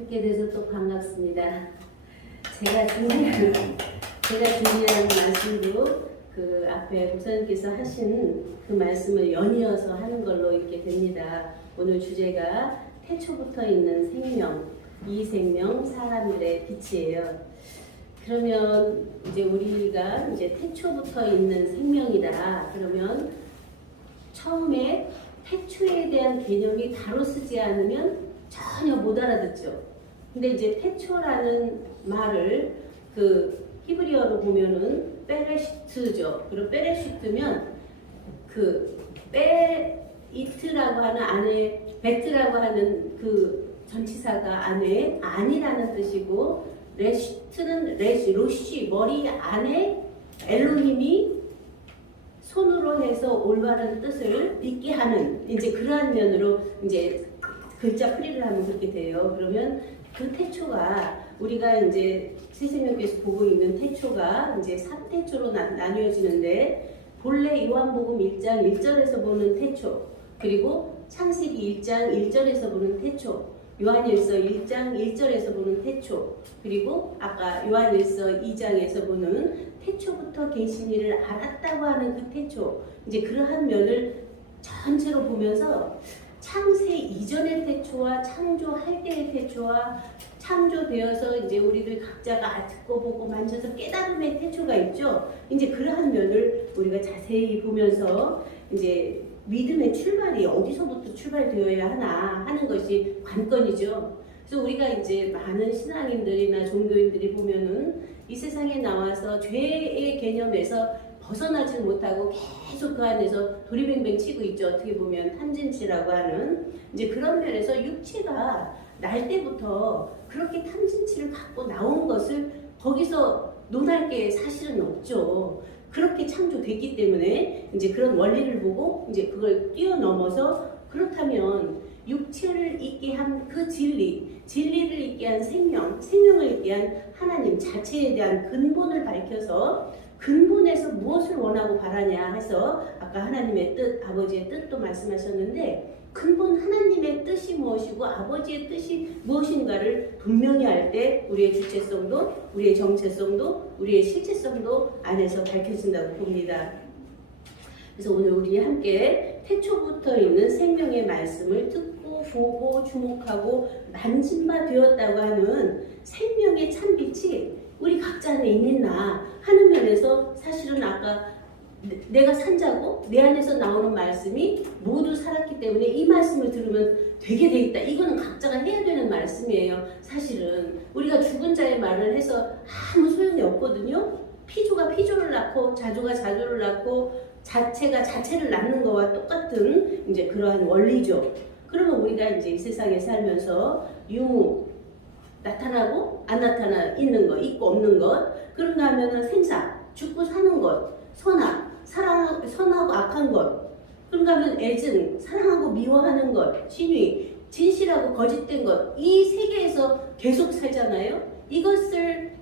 뵙게 돼서 또 반갑습니다. 제가 준비한 말씀도 그 앞에 목사님께서 하신 그 말씀을 연이어서 하는 걸로 이렇게 됩니다. 오늘 주제가 태초부터 있는 생명, 이 생명 사람들의 빛이에요. 그러면 이제 우리가 이제 태초부터 있는 생명이다. 그러면 처음에 태초에 대한 개념이 바로 쓰지 않으면 전혀 못 알아듣죠. 근데 이제 태초라는 말을 그 히브리어로 보면은 베레시트죠. 그리고 베레시트면 그 베이트라고 하는 안에 베트라고 하는 그 전치사가 안에 아니라는 뜻이고, 레시트는 로시 머리 안에 엘로힘이 손으로 해서 올바른 뜻을 띠게 하는 이제 그러한 면으로 이제 글자 풀이를 하면 그렇게 돼요. 그러면 그 태초가 우리가 이제 새생명께서 보고 있는 태초가 이제 3태초로 나뉘어지는데, 본래 요한복음 1장 1절에서 보는 태초, 그리고 창세기 1장 1절에서 보는 태초, 요한일서 1장 1절에서 보는 태초, 그리고 아까 요한일서 2장에서 보는 태초부터 계신 이를 알았다고 하는 그 태초, 이제 그러한 면을 전체로 보면서 창세 이전의 태초와 창조할 때의 태초와 창조되어서 이제 우리들 각자가 듣고 보고 만져서 깨달음의 태초가 있죠. 이제 그러한 면을 우리가 자세히 보면서 이제 믿음의 출발이 어디서부터 출발되어야 하나 하는 것이 관건이죠. 그래서 우리가 이제 많은 신앙인들이나 종교인들이 보면은 이 세상에 나와서 죄의 개념에서 벗어나지 못하고 계속 그 안에서 도리뱅뱅 치고 있죠. 어떻게 보면 탐진치라고 하는 이제 그런 면에서 육체가 날 때부터 그렇게 탐진치를 갖고 나온 것을 거기서 논할 게 사실은 없죠. 그렇게 창조됐기 때문에 이제 그런 원리를 보고 이제 그걸 뛰어넘어서, 그렇다면 육체를 있게 한 그 진리를 있게 한 생명을 있게 한 하나님 자체에 대한 근본을 밝혀서 근본에서 무엇을 원하고 바라냐 해서 아까 하나님의 뜻, 아버지의 뜻도 말씀하셨는데, 근본 하나님의 뜻이 무엇이고 아버지의 뜻이 무엇인가를 분명히 할 때 우리의 주체성도 우리의 정체성도 우리의 실체성도 안에서 밝혀진다고 봅니다. 그래서 오늘 우리 함께 태초부터 있는 생명의 말씀을 듣고 보고 주목하고 만진 바 되었다고 하는 생명의 참빛이 우리 각자 안에 있나 하는 면에서 사실은 아까 내가 산자고 내 안에서 나오는 말씀이 모두 살았기 때문에 이 말씀을 들으면 되게 돼 있다. 이거는 각자가 해야 되는 말씀이에요. 사실은 우리가 죽은 자의 말을 해서 아무 소용이 없거든요. 피조가 피조를 낳고 자조가 자조를 낳고 자체가 자체를 낳는 거와 똑같은 이제 그러한 원리죠. 그러면 우리가 이제 이 세상에 살면서 유무 나타나고 안 나타나 있는 것, 있고 없는 것, 그런가 하면은 생사, 죽고 사는 것, 선하고 악한 것, 그런가 하면 애증, 사랑하고 미워하는 것, 진위, 진실하고 거짓된 것, 이 세계에서 계속 살잖아요. 이것을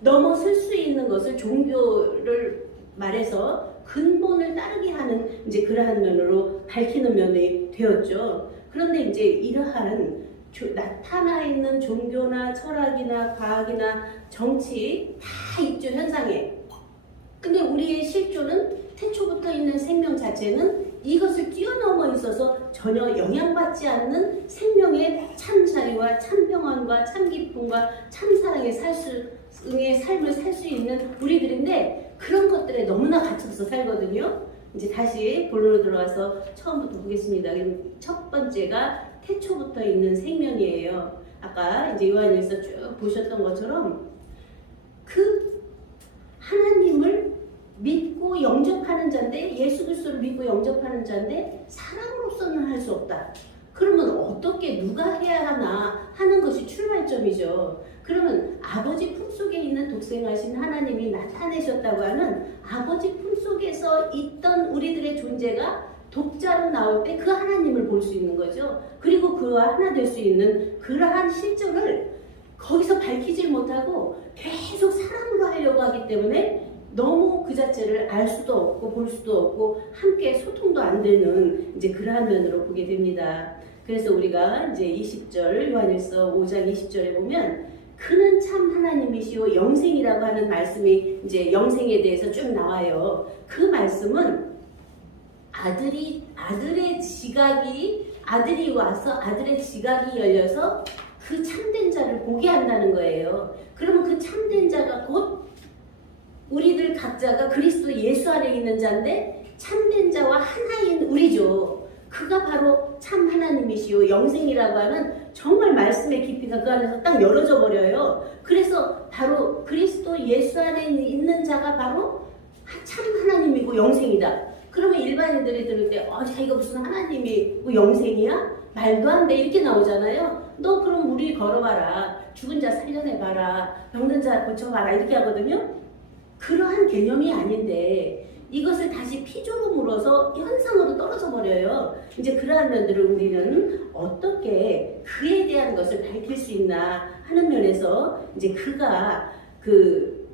넘어설 수 있는 것을 종교를 말해서 근본을 따르게 하는 이제 그러한 면으로 밝히는 면이 되었죠. 그런데 이제 이러한 나타나 있는 종교나 철학이나 과학이나 정치 다 있죠, 현상에. 근데 우리의 실존은 태초부터 있는 생명 자체는 이것을 뛰어넘어 있어서 전혀 영향받지 않는 생명의 참 자유와 참 평안과 참 기쁨과 참 사랑의 삶을 살 수 있는 우리들인데, 그런 것들에 너무나 갇혀서 살거든요. 이제 다시 본론으로 들어와서 처음부터 보겠습니다. 첫 번째가 태초부터 있는 생명이에요. 아까 이제 요한일서 쭉 보셨던 것처럼 그 하나님을 믿고 영접하는 자인데, 예수 그리스도를 믿고 영접하는 자인데 사랑으로서는 할 수 없다. 그러면 어떻게 누가 해야 하나 하는 것이 출발점이죠. 그러면 아버지 품속에 있는 독생하신 하나님이 나타내셨다고 하는 아버지 품속에서 있던 우리들의 존재가 독자로 나올 때 그 하나님을 볼 수 있는 거죠. 그리고 그와 하나 될 수 있는 그러한 실정을 거기서 밝히질 못하고 계속 사랑으로 하려고 하기 때문에 너무 그 자체를 알 수도 없고 볼 수도 없고 함께 소통도 안 되는 이제 그러한 면으로 보게 됩니다. 그래서 우리가 이제 20절 요한일서 5장 20절에 보면 그는 참 하나님이시오 영생이라고 하는 말씀이 이제 영생에 대해서 쭉 나와요. 그 말씀은 아들의 지각이 아들이 와서 아들의 지각이 열려서 그 참된 자를 보게 한다는 거예요. 그러면 그 참된 자가 곧 우리들 각자가 그리스도 예수 안에 있는 자인데 참된 자와 하나인 우리죠. 그가 바로 참 하나님이시오 영생이라고 하는 정말 말씀의 깊이가 그 안에서 딱 열어져 버려요. 그래서 바로 그리스도 예수 안에 있는 자가 바로 참 하나님이고 영생이다. 그러면 일반인들이 들을 때 자기가 무슨 하나님이고 영생이야? 말도 안 돼 이렇게 나오잖아요. 너 그럼 우리 걸어봐라. 죽은 자 살려내봐라. 병든 자 고쳐봐라 이렇게 하거든요. 그러한 개념이 아닌데 이것을 다시 피조로 물어서 현상으로 떨어져 버려요. 이제 그러한 면들을 우리는 어떻게 그에 대한 것을 밝힐 수 있나 하는 면에서 이제 그가 그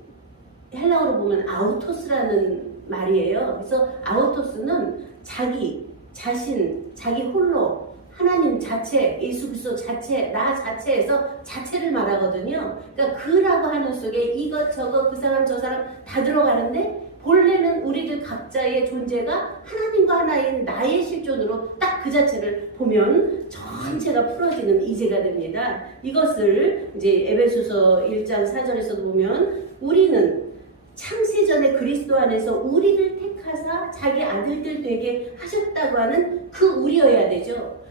헬라어로 보면 아우토스라는 말이에요. 그래서 아우토스는 자기 자신, 자기 홀로 하나님 자체, 예수 그리스도 자체, 나 자체에서 자체를 말하거든요. 그러니까 그라고 하는 속에 이것저것 그 사람 저 사람 다 들어가는데 본래는 우리들 각자의 존재가 하나님과 하나인 나의 실존으로 딱 그 자체를 보면 전체가 풀어지는 이제가 됩니다. 이것을 이제 에베소서 1장 4절에서도 보면 우리는 창세전에 그리스도 안에서 우리를 택하사 자기 아들들 되게 하셨다고 하는 그 우리여야 되죠.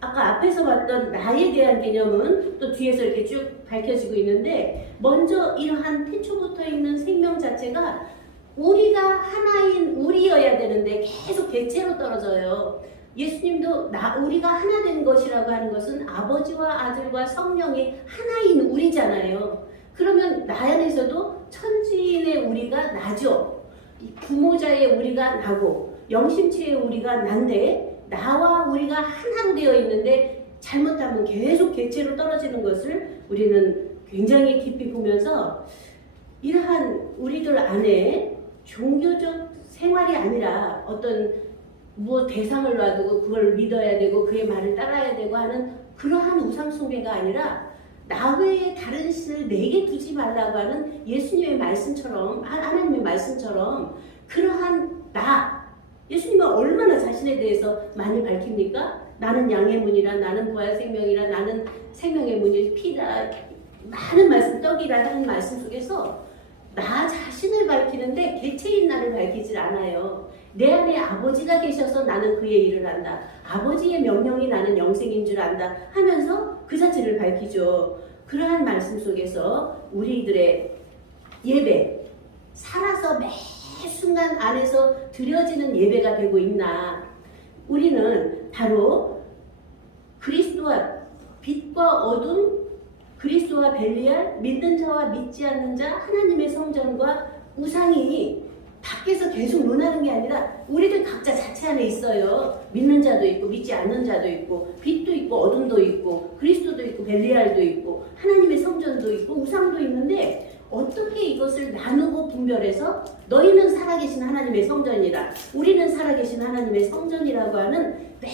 아까 앞에서 봤던 나에 대한 개념은 또 뒤에서 이렇게 쭉 밝혀지고 있는데 먼저 이러한 태초부터 있는 생명 자체가 우리가 하나인 우리여야 되는데 계속 개체로 떨어져요. 예수님도 우리가 하나 된 것이라고 하는 것은 아버지와 아들과 성령이 하나인 우리잖아요. 그러면 나 안에서도 천지인의 우리가 나죠. 부모자의 우리가 나고 영심체의 우리가 난데 나와 우리가 하나로 되어 있는데 잘못하면 계속 개체로 떨어지는 것을 우리는 굉장히 깊이 보면서 이러한 우리들 안에 종교적 생활이 아니라 어떤 대상을 놔두고 그걸 믿어야 되고 그의 말을 따라야 되고 하는 그러한 우상숭배가 아니라 나 외에 다른 신을 내게 두지 말라고 하는 예수님의 말씀처럼 하나님의 말씀처럼 그러한 예수님은 얼마나 자신에 대해서 많이 밝힙니까? 나는 양의 문이라 나는 부활 생명이라 나는 생명의 문이 피다 많은 말씀 떡이라 하는 말씀 속에서 나 자신을 밝히는데 개체인 나를 밝히질 않아요. 내 안에 아버지가 계셔서 나는 그의 일을 한다. 아버지의 명령이 나는 영생인 줄 안다 하면서 그 자체를 밝히죠. 그러한 말씀 속에서 우리들의 예배 살아서 매 순간 안에서 드려지는 예배가 되고 있나. 우리는 바로 그리스도와 빛과 어둠 그리스도와 벨리알, 믿는 자와 믿지 않는 자, 하나님의 성전과 우상이 밖에서 계속 논하는 게 아니라 우리들 각자 자체 안에 있어요. 믿는 자도 있고 믿지 않는 자도 있고 빛도 있고 어둠도 있고 그리스도도 있고 벨리알도 있고 하나님의 성전도 있고 우상도 있는데 어떻게 이것을 나누고 분별해서 너희는 살아계신 하나님의 성전이라 우리는 살아계신 하나님의 성전이라고 하는 매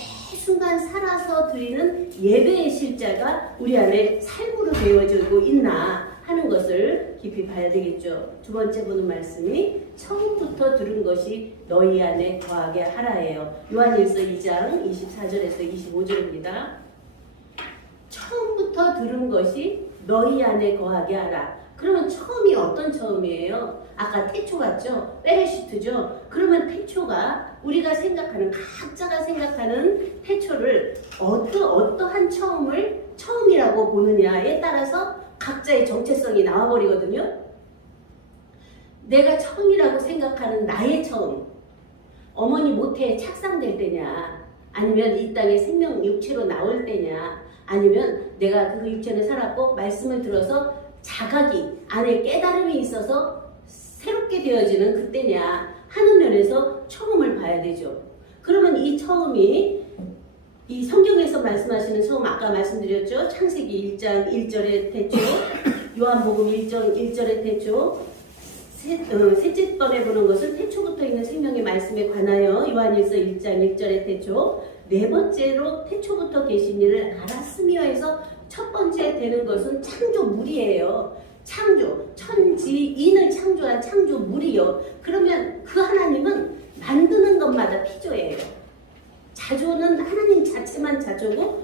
순간 살아서 드리는 예배의 실자가 우리 안에 삶으로 되어지고 있나 하는 것을 깊이 봐야 되겠죠. 두 번째 보는 말씀이 처음부터 들은 것이 너희 안에 거하게 하라예요. 요한일서 2장 24절에서 25절입니다. 처음부터 들은 것이 너희 안에 거하게 하라. 그러면 처음이 어떤 처음이에요? 아까 태초 같죠? 베레시트죠? 그러면 태초가 우리가 생각하는 각자가 생각하는 태초를 어떠한 처음을 처음이라고 보느냐에 따라서 각자의 정체성이 나와버리거든요. 내가 처음이라고 생각하는 나의 처음 어머니 모태에 착상될 때냐 아니면 이 땅에 생명 육체로 나올 때냐 아니면 내가 그 육체를 살았고 말씀을 들어서 자각이 안에 깨달음이 있어서 새롭게 되어지는 그때냐 하는 면에서 처음을 봐야 되죠. 그러면 이 처음이 이 성경에서 말씀하시는 처음 아까 말씀드렸죠. 창세기 1장 1절의 태초 요한복음 1장 1절의 태초 셋째 번에 보는 것은 태초부터 있는 생명의 말씀에 관하여 요한일서 1장 1절의 태초 네 번째로 태초부터 계신 이를 알았으며 해서 첫 번째 되는 것은 창조물이에요. 창조, 천지인을 창조한 창조물이요. 그러면 그 하나님은 만드는 것마다 피조예요. 자조는 하나님 자체만 자조고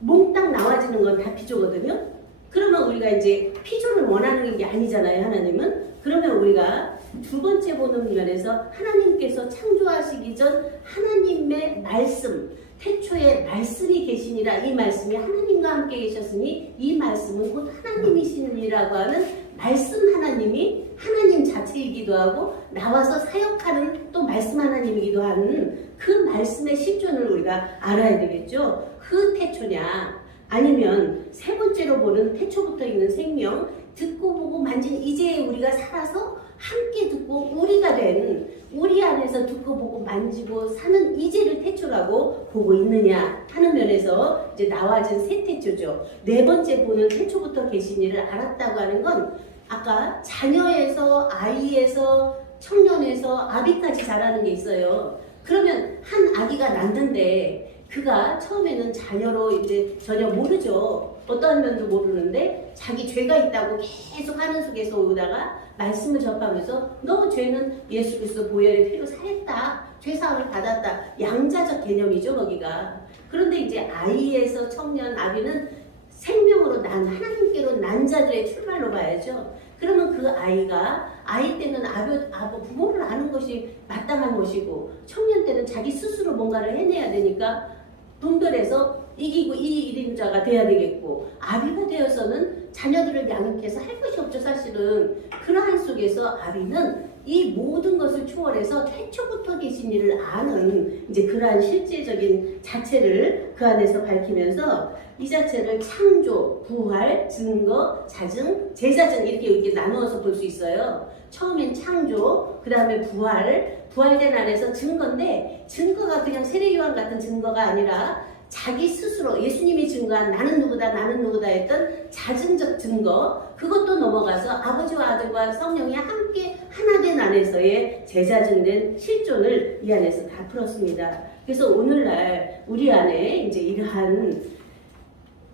몽땅 나와지는 건 다 피조거든요. 그러면 우리가 이제 피조를 원하는 게 아니잖아요, 하나님은. 그러면 우리가 두 번째 보는 면에서 하나님께서 창조하시기 전 하나님의 말씀, 태초에 말씀이 계시니라, 이 말씀이 하나님과 함께 계셨으니 이 말씀은 곧 하나님이시니라고 하는 말씀 하나님이 하나님 자체이기도 하고 나와서 사역하는 또 말씀 하나님이기도 하는 그 말씀의 실존을 우리가 알아야 되겠죠. 그 태초냐 아니면 세 번째로 보는 태초부터 있는 생명, 듣고 보고 만진 이제 우리가 살아서 함께 듣고 우리가 된 우리 안에서 듣고 보고 만지고 사는 이제를 태초라고 보고 있느냐 하는 면에서 이제 나와진 세 태초죠. 네 번째 보는 태초부터 계신 이를 알았다고 하는 건 아까 자녀에서 아이에서 청년에서 아비까지 자라는 게 있어요. 그러면 한 아기가 낳는데 그가 처음에는 자녀로 이제 전혀 모르죠. 어떠한 면도 모르는데 자기 죄가 있다고 계속 하는 속에서 오다가 말씀을 접하면서 너 죄는 예수 그리스도 보혈의 피로 사했다. 죄사함을 받았다. 양자적 개념이죠, 거기가. 그런데 이제 아이에서 청년, 아비는 생명으로 난 하나님께로 난 자들의 출발로 봐야죠. 그러면 그 아이가 아이 때는 부모를 아는 것이 마땅한 것이고 청년 때는 자기 스스로 뭔가를 해내야 되니까 분별해서 이기고 이인자가 돼야 되겠고 아비가 되어서는 자녀들을 양육해서 할 것이 없죠. 사실은 그러한 속에서 아비는 이 모든 것을 초월해서 태초부터 계신 이를 아는 이제 그러한 실제적인 자체를 그 안에서 밝히면서 이 자체를 창조, 부활, 증거, 자증, 재자증 이렇게 나누어서 볼 수 있어요. 처음엔 창조, 그 다음에 부활된 안에서 증거인데 증거가 그냥 세례요한 같은 증거가 아니라 자기 스스로 예수님이 증거한 나는 누구다 했던 자증적 증거, 그것도 넘어가서 아버지와 아들과 성령이 함께 하나된 안에서의 재자증된 실존을 이 안에서 다 풀었습니다. 그래서 오늘날 우리 안에 이제 이러한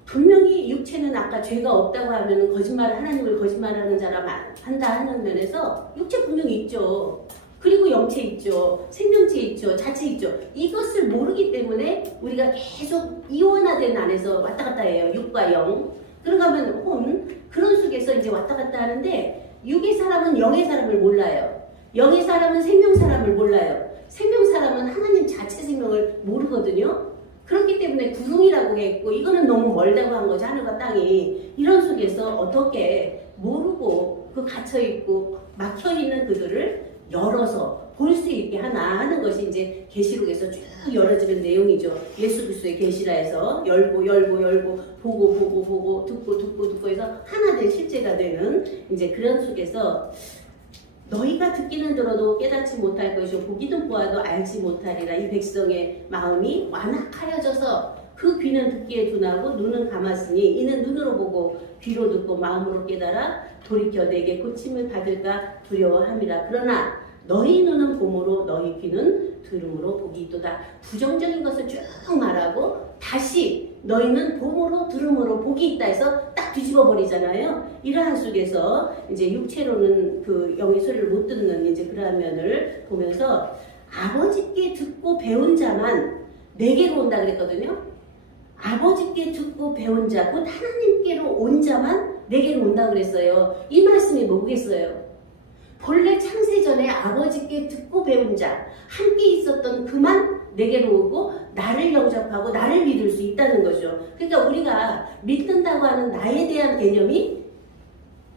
분명히 육체는 아까 죄가 없다고 하면 하나님을 거짓말하는 자라 한다 하는 면에서 육체 분명히 있죠. 그리고 영체 있죠. 생명체 있죠. 자체 있죠. 이것을 모르기 때문에 우리가 계속 이원화된 안에서 왔다 갔다 해요. 육과 영. 그런가 하면 그런 속에서 이제 왔다 갔다 하는데 육의 사람은 영의 사람을 몰라요. 영의 사람은 생명 사람을 몰라요. 생명 사람은 하나님 자체 생명을 모르거든요. 그렇기 때문에 구둥이라고 했고 이거는 너무 멀다고 한 거죠. 하늘과 땅이. 이런 속에서 어떻게 모르고 그 갇혀있고 막혀있는 그들을 열어서 볼 수 있게 하나 하는 것이 이제 계시록에서 쭉 열어지는 내용이죠. 예수 그리스도의 계시라에서 열고 보고 듣고 해서 하나된 실제가 되는 이제 그런 속에서 너희가 듣기는 들어도 깨닫지 못할 것이요 보기는 보아도 알지 못하리라. 이 백성의 마음이 완악하여져서 그 귀는 듣기에 둔하고 눈은 감았으니 이는 눈으로 보고 귀로 듣고 마음으로 깨달아 돌이켜 내게 고침을 받을까 두려워함이라. 그러나 너희 눈은 봄으로 너희 귀는 들음으로 복이 있도다. 부정적인 것을 쭉 말하고 다시 너희는 봄으로 들음으로 복이 있다 해서 딱 뒤집어 버리잖아요. 이러한 속에서 이제 육체로는 그 영의 소리를 못 듣는 이제 그러한 면을 보면서 아버지께 듣고 배운 자만 내게로 온다 그랬거든요. 아버지께 듣고 배운 자, 곧 하나님께로 온 자만 내게로 온다 그랬어요. 이 말씀이 뭐겠어요? 본래 창세전에 아버지께 듣고 배운 자, 함께 있었던 그만 내게로 오고 나를 영접하고 나를 믿을 수 있다는 거죠. 그러니까 우리가 믿는다고 하는 나에 대한 개념이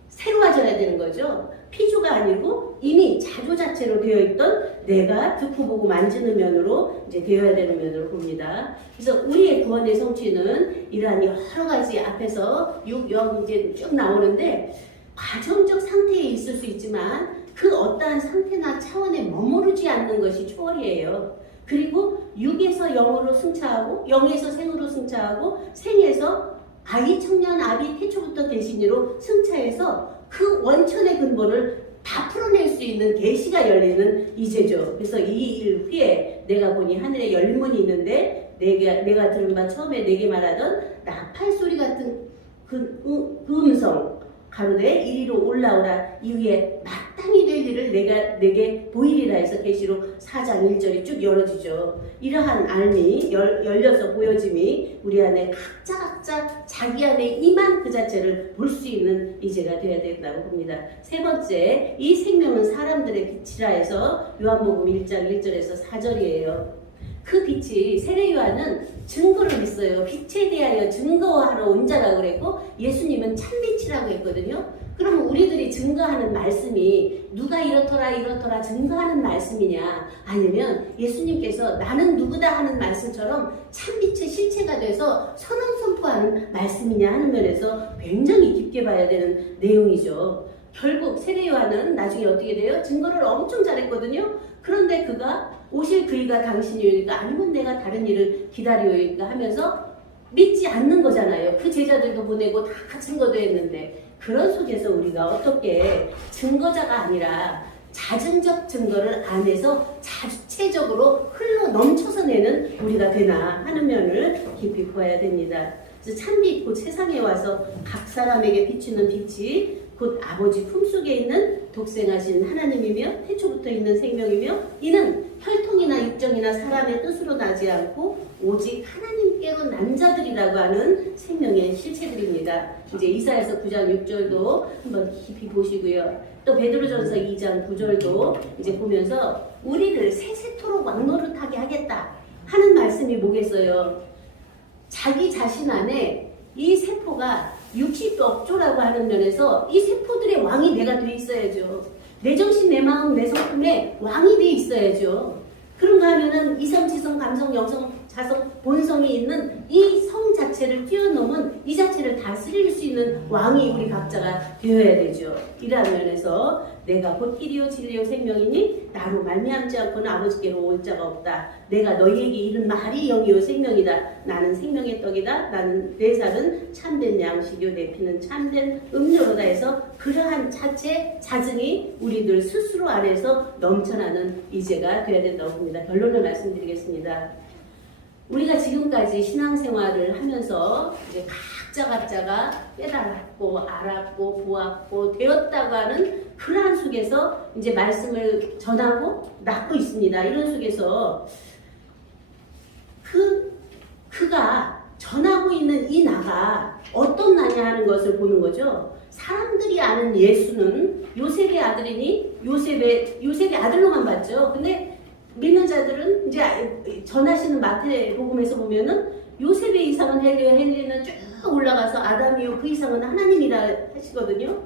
새로워져야 되는 거죠. 피조가 아니고 이미 자조 자체로 되어 있던 내가 듣고 보고 만지는 면으로 이제 되어야 되는 면으로 봅니다. 그래서 우리의 구원의 성취는 이러한 여러 가지 앞에서 6, 0 이제 쭉 나오는데 과정적 상태에 있을 수 있지만 그 어떠한 상태나 차원에 머무르지 않는 것이 초월이에요. 그리고 6에서 0으로 승차하고 0에서 생으로 승차하고 생에서 아기, 청년, 아비, 태초부터 대신으로 승차해서 그 원천의 근본을 다 풀어낼 수 있는 계시가 열리는 이제죠. 그래서 이 일 후에 내가 보니 하늘에 열문이 있는데 내가 들은 바 처음에 내게 말하던 나팔 소리 같은 그 음성 가로되 이리로 올라오라 이후에 마땅히 될 일을 내게 보이리라 해서 계시록 4장 1절이 쭉 열어지죠. 이러한 알미 열려서 보여짐이 우리 안에 각자 자기 안에 임한 그 자체를 볼 수 있는 이제가 되어야 된다고 봅니다. 세 번째, 이 생명은 사람들의 빛이라 해서 요한복음 1장 1절에서 4절이에요. 그 빛이 세례요한은 증거를 있어요. 빛에 대하여 증거하러 온 자라고 그랬고 예수님은 참빛이라고 했거든요. 그러면 우리들이 증거하는 말씀이 누가 이렇더라 증거하는 말씀이냐, 아니면 예수님께서 나는 누구다 하는 말씀처럼 참빛의 실체가 돼서 선언 선포하는 말씀이냐 하는 면에서 굉장히 깊게 봐야 되는 내용이죠. 결국 세례요한은 나중에 어떻게 돼요? 증거를 엄청 잘했거든요. 그런데 그가 오실 그이가 당신이오니까 아니면 내가 다른 일을 기다리오니까 하면서 믿지 않는 거잖아요. 그 제자들도 보내고 다 증거도 했는데, 그런 속에서 우리가 어떻게 증거자가 아니라 자증적 증거를 안에서 자체적으로 흘러 넘쳐서 내는 우리가 되나 하는 면을 깊이 보아야 됩니다. 참빛 곧 세상에 와서 각 사람에게 비추는 빛이 곧 아버지 품속에 있는 독생하신 하나님이며 태초부터 있는 생명이며 이는 혈통이나 육정이나 사람의 뜻으로 나지 않고 오직 하나님께로 난 자들이라고 하는 생명의 실체들입니다. 이제 이사야서 9장 6절도 한번 깊이 보시고요. 또 베드로전서 2장 9절도 이제 보면서 우리를 세세토록 왕노릇하게 하겠다 하는 말씀이 뭐겠어요? 자기 자신 안에 이 세포가 60억조라고 하는 면에서 이 세포들의 왕이 내가 돼 있어야죠. 내 정신, 내 마음, 내 성품에 왕이 돼 있어야죠. 그런가 하면은 이성, 지성, 감성, 영성, 자성, 본성이 있는 이 성 자체를 뛰어넘은 이 자체를 다스릴 수 있는 왕이 우리 각자가 되어야 되죠. 이러한 면에서 내가 곧 길이요 진리요 생명이니 나로 말미암지 않고는 아버지께로 올 자가 없다. 내가 너희에게 이른 말이 영이요 생명이다. 나는 생명의 떡이다. 나는 내 살은 참된 양식이요 내 피는 참된 음료로다 해서 그러한 자체 자증이 우리들 스스로 안에서 넘쳐나는 이제가 되어야 된다고 봅니다. 결론을 말씀드리겠습니다. 우리가 지금까지 신앙생활을 하면서 이제 각자가 깨달았고 알았고 보았고 되었다고 하는 그러한 속에서 이제 말씀을 전하고 낳고 있습니다. 이런 속에서 그가 전하고 있는 이 나가 어떤 나냐 하는 것을 보는 거죠. 사람들이 아는 예수는 요셉의 아들이니 요셉의 아들로만 봤죠. 근데 믿는 자들은 이제 전하시는 마태복음에서 보면은 요셉의 이상은 헬리는 쭉 올라가서 아담이요 그 이상은 하나님이라 하시거든요.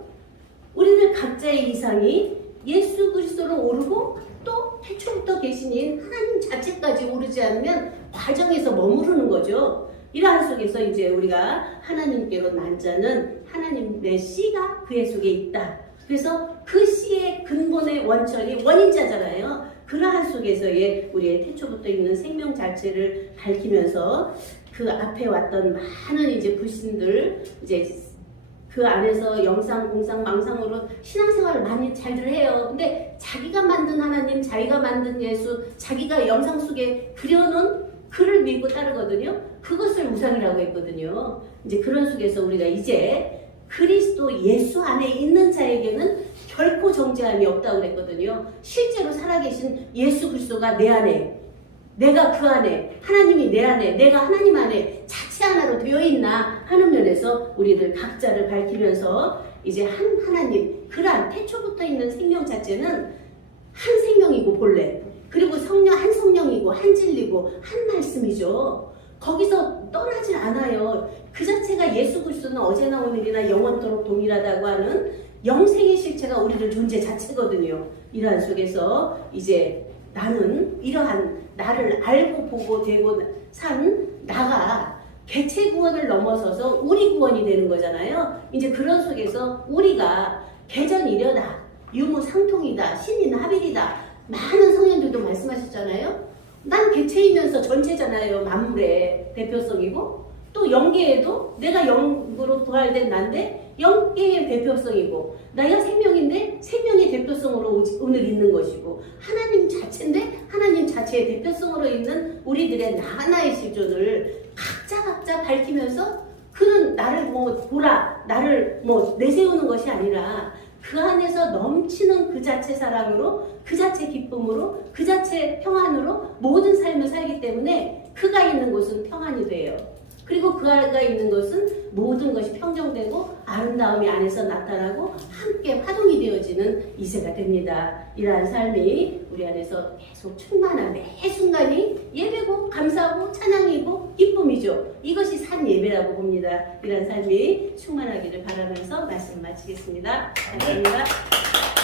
우리들 각자의 이상이 예수 그리스도로 오르고 또 태초부터 계신 하나님 자체까지 오르지 않으면 과정에서 머무르는 거죠. 이러한 속에서 이제 우리가 하나님께로 난 자는 하나님의 씨가 그의 속에 있다. 그래서 그 씨의 근본의 원천이 원인자잖아요. 그러한 속에서의 우리의 태초부터 있는 생명 자체를 밝히면서 그 앞에 왔던 많은 이제 불신들 이제 그 안에서 영상, 공상, 망상으로 신앙생활을 많이 잘들 해요. 근데 자기가 만든 하나님, 자기가 만든 예수, 자기가 영상 속에 그려놓은 그를 믿고 따르거든요. 그것을 우상이라고 했거든요. 이제 그런 속에서 우리가 이제 그리스도 예수 안에 있는 자에게는 결코 정죄함이 없다고 그랬거든요. 실제로 살아계신 예수 그리스도가 내 안에, 내가 그 안에, 하나님이 내 안에, 내가 하나님 안에 자체 하나로 되어 있나 하는 면에서 우리들 각자를 밝히면서 이제 한 하나님, 그러한 태초부터 있는 생명 자체는 한 생명이고 본래, 그리고 성령 한 성령이고 한 진리고 한 말씀이죠. 거기서 떠나질 않아요. 그 자체가 예수 그리스도는 어제나 오늘이나 영원토록 동일하다고 하는 영생의 실체가 우리들 존재 자체거든요. 이러한 속에서 이제 나는 이러한 나를 알고 보고 되고 산 나가 개체 구원을 넘어서서 우리 구원이 되는 거잖아요. 이제 그런 속에서 우리가 개전이려다, 유무상통이다, 신인하빌이다 많은 성현들도 말씀하셨잖아요. 난 개체이면서 전체잖아요. 만물의 대표성이고 또 영계에도 내가 영으로 부활된 난데 영계의 대표성이고 내가 생명인데 생명의 대표성으로 오늘 있는 것이고 하나님 자체인데 하나님 자체의 대표성으로 있는 우리들의 나 하나의 시존을 각자 밝히면서 그는 나를 뭐 보라 나를 뭐 내세우는 것이 아니라 그 안에서 넘치는 그 자체 사랑으로 그 자체 기쁨으로 그 자체 평안으로 모든 삶을 살기 때문에 그가 있는 곳은 평안이 돼요. 그리고 그가 있는 것은 모든 것이 평정되고 아름다움이 안에서 나타나고 함께 화동이 되어지는 이세가 됩니다. 이러한 삶이 우리 안에서 계속 충만한 매 순간이 예배고 감사하고 찬양이고 기쁨이죠. 이것이 산 예배라고 봅니다. 이러한 삶이 충만하기를 바라면서 말씀 마치겠습니다. 감사합니다.